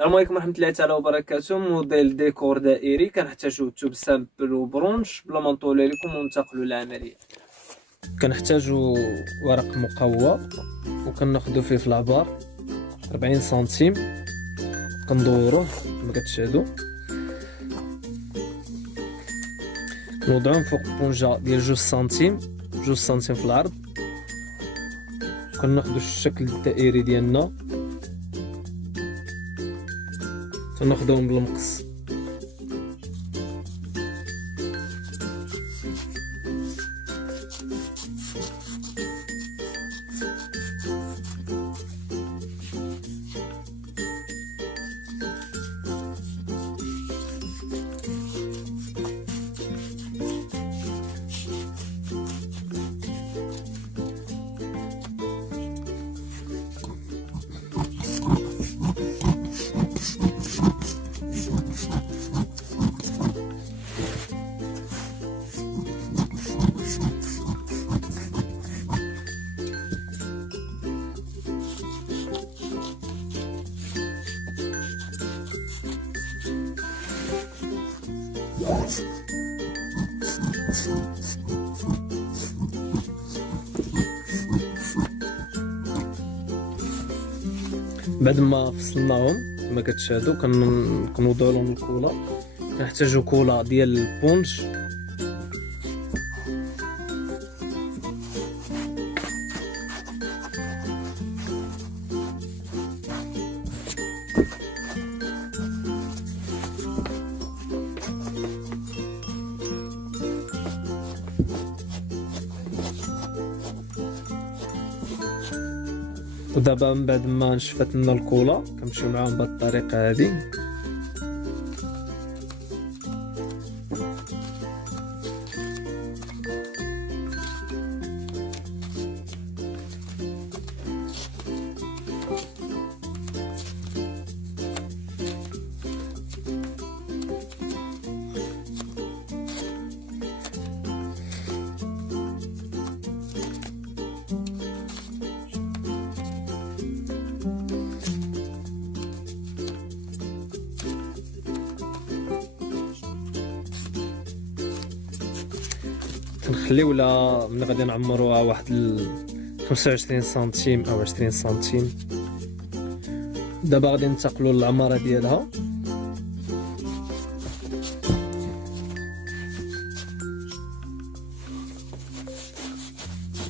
السلام عليكم ورحمة الله تعالى وبركاته. موديل ديكور دائري كنحتاجو توب سامبل وبرونش بلا ما نطول لكم وننتقلوا للعملية. كنحتاجو ورق مقوى وكناخدو فيه في العبار 40 سنتيم، كندوروه كما كتشاهدوا، نوضعوه فوق بونجا ديال 2 سنتيم في العرض. كناخدو الشكل الدائري ديالنا تناخدوهم بالمقص. بعد ما فصلناهم كما كتشاهدوا كنوضعوا لهم الكولا. كنحتاجوا كولا ديال البونج، ودابا من بعد ما نشفت لنا الكولا كنمشيو معاهم بهذه الطريقه هذه. كنخليو ولا ملي غادي نعمروها واحد 25 سنتيم او 20 سنتيم. دابا غادي ننتقلوا للعماره ديالها.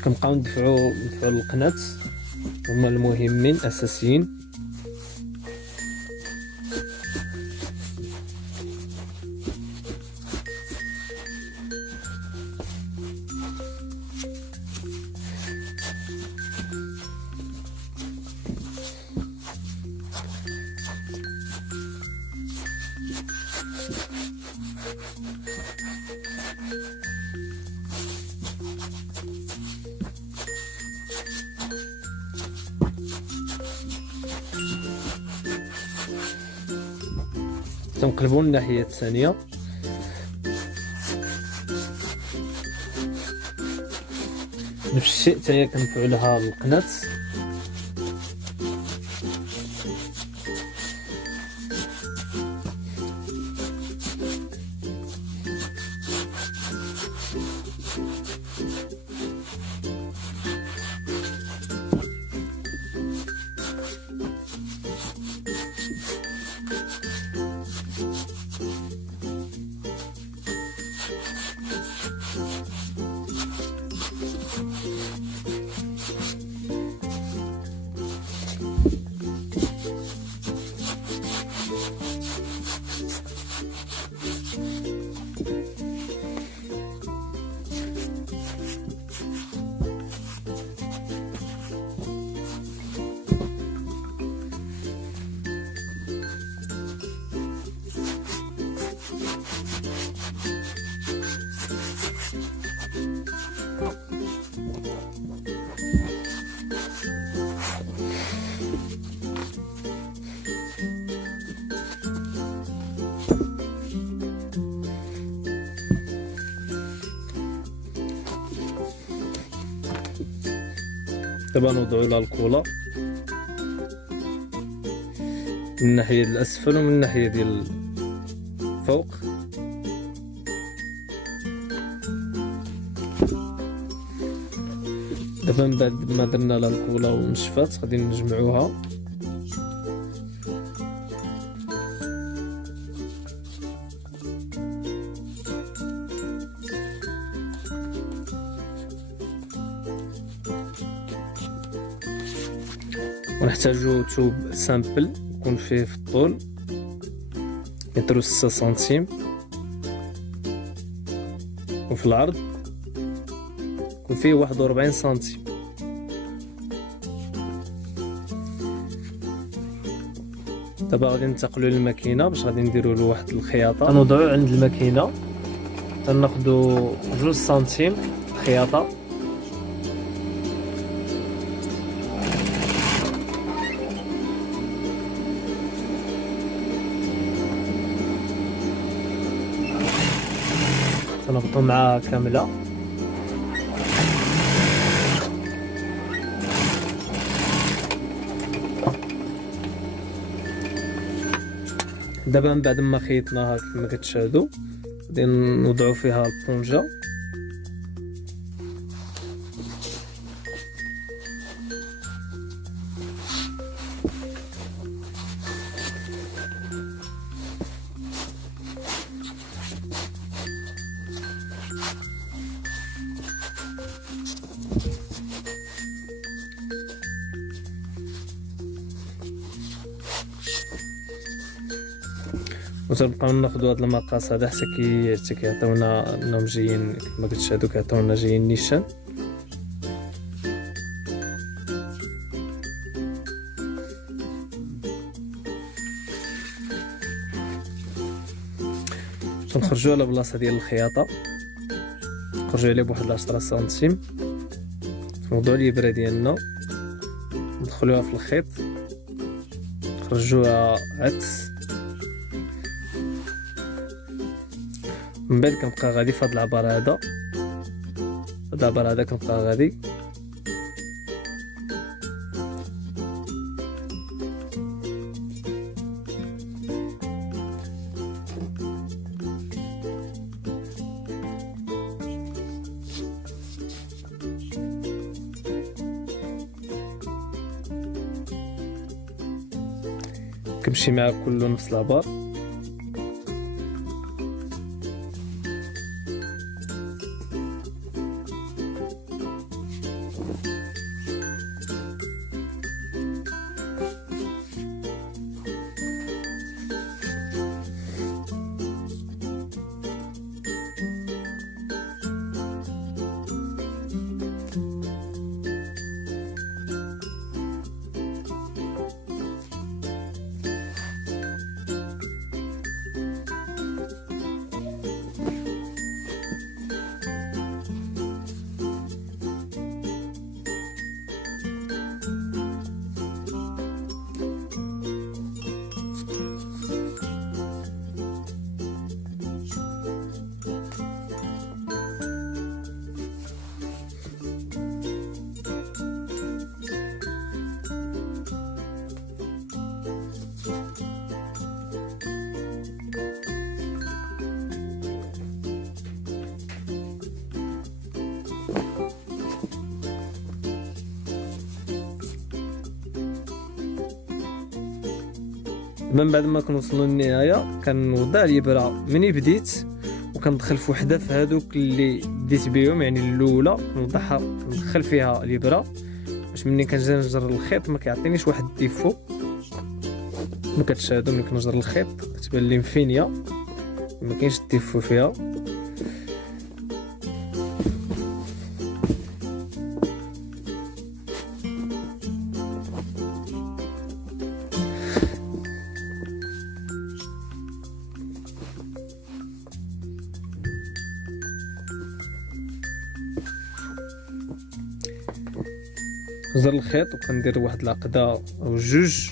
كنبقاو ندفعوا القنات، هما المهمين اساسيين. تنقلبوا الناحيه الثانيه. نفس الشيء حتى هي كنفعوا لها القنات. دابا نوضعوا لها الكولا. من الناحية ديال الأسفل ومن الناحية ديال الفوق. دابا من بعد ما درنا لها القولة ونشفات غادي نجمعوها. ونحتاجو توب سامبل يكون فيه في الطول متر 6 سنتيم، وفي العرض يكون فيه 41 سنتيم. دابا غادي ننتقلوا للماكينه باش غادي نديروا له واحد الخياطه. غنوضعوا عند الماكينه تناخذوا 2 سنتيم خياطه، تنربطو معها كامله. دابا من بعد ما خيطناها كما كتشاهدوا غادي نوضعوا فيها البونجه. وتنبقاو ناخدو هاد المقاس هذا حتى كيعطيونا انهم جايين كما كتشاهدوا، كيعطيونا جايين نيشان. تنخرجوا على بلاصه ديال الخياطه، نخرجوا عليه بواحد 10 سنتيم، نوضعوا الابره ديالنا ندخلوها في الخيط، نخرجوها عكس. من بعد كنبقى غادي في هاد العبار هذا، هاد العبار هذا كنبقى غادي كنمشي مع كله نفس العبار. من بعد ما كنوصلوا للنهايه كنوضع الابره مني بديت وكندخل في وحده في هذوك اللي بديت بهم، يعني الاولى كنوضعها كندخل فيها الابره باش ملي كنجي نجر الخيط ما كيعطينيش واحد الديفو. كما كتشاهدوا ملي كنجر الخيط كتبان لي مفينيه ما كاينش الديفو فيها. نزر الخيط وكندير واحد العقده او جوج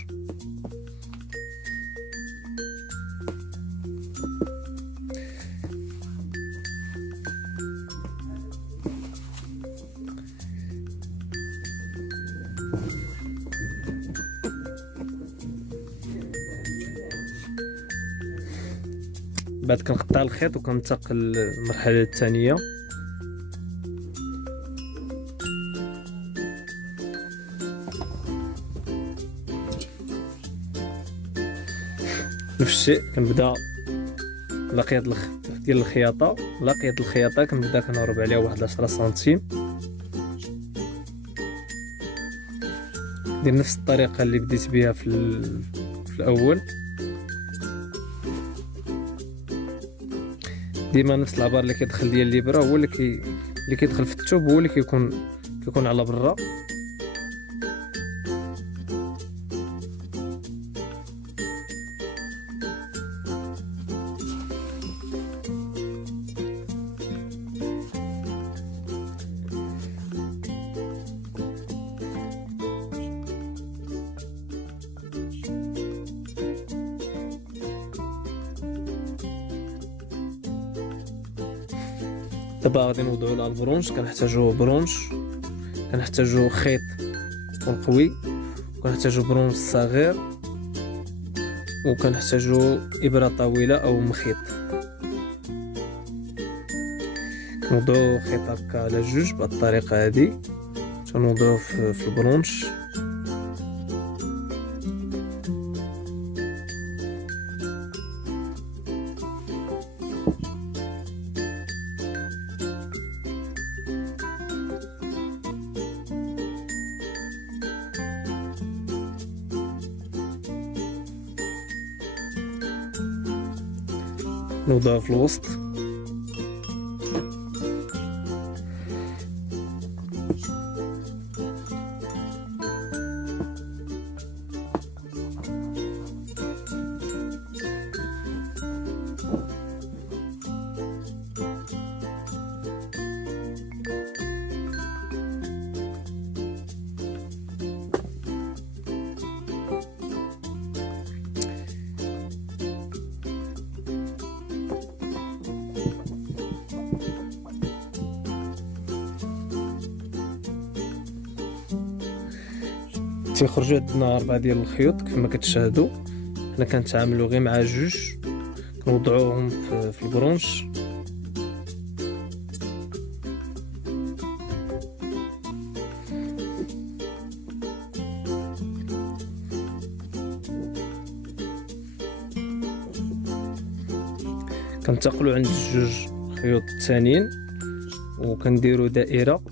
بعد كنقطع الخيط وكننتقل للمرحله الثانيه. نفس الشيء كنبدا لاقيت ديال الخياطه، لاقيت الخياطه كنبدا كنهرب عليها واحد 10 سنتيم. ندير نفس الطريقه اللي بديت بها في الاول، ديما نفس العبار اللي كيدخل ديال الابره هو اللي كيدخل في الثوب، هو اللي كيكون على برا. دابا غادي نوضعو على البرونش. كنحتاجو برونش، كنحتاجو خيط يكون قوي، وكنحتاجو برونش صغير، وكنحتاجو ابره طويله او مخيط. نوضعو خيط هكا على جوج بهاد الطريقه هادي، تنوضعو في البرونش. نوضعها في الوسط. تيخرجوا عندنا 4 ديال الخيوط كيف ما كتشاهدوا. حنا كنتعاملوا غير مع جوج، كنوضعوهم في البرونش. كنتقلوا عند الجوج خيوط الثانيين وكنديروا دائره،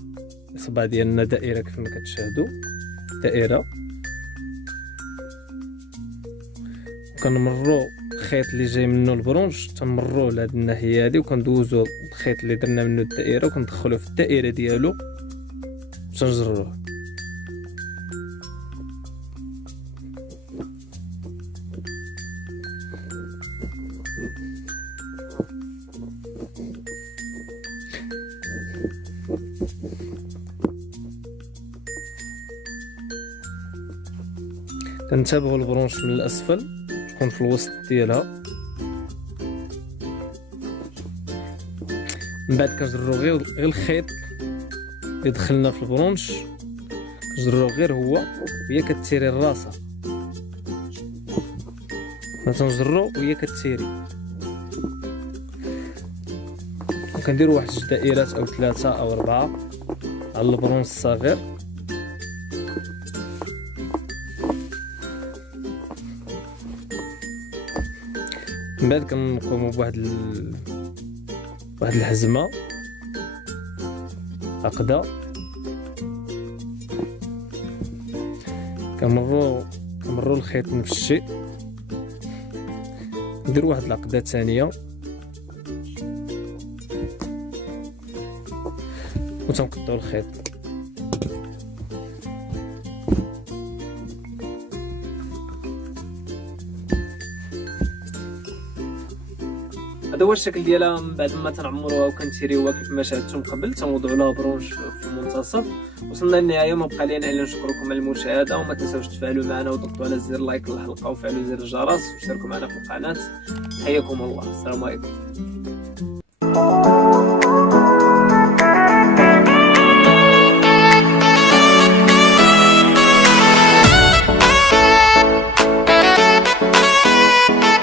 الاصبع ديالنا دائره كيف ما كتشاهدوا، دائره. وكنمروا الخيط اللي جاي منه البرونش تنمروه لهاد الناحيه هادي، وكندوزو الخيط اللي درنا منه الدائره وكندخلوه في الدائره ديالو وتنجروه. كنتابعوا البرونش من الاسفل تكون في الوسط ديالها. من بعد كنجرو غير الخيط اللي دخلنا في البرونش، كنجرو غير هو وهي كتيري الراسه. تنجرو وهي كتيري، وكنديروا واحد 2 دائرات او 3 او 4 على البرونش الصغير. من بعد كنقوموا بواحد الحزمه هكذا، كنمروا الخيط نفس الشيء، نديروا واحد العقده ثانيه وتنقطعوا الخيط. هذا هو الشكل ديالها من بعد ما تنعمروها وكنتيريوها كيف ما شاهدتم قبل. تنوضعوا لها برونش في المنتصف. وصلنا للنهايه، ما بقى لينا الا نشكركم على المشاهده، وما تنساوش تفعلوا معنا وتضغطوا على زر لايك للحلقه وفعلوا زر الجرس واشتركوا معنا في القناه. حياكم الله، السلام عليكم.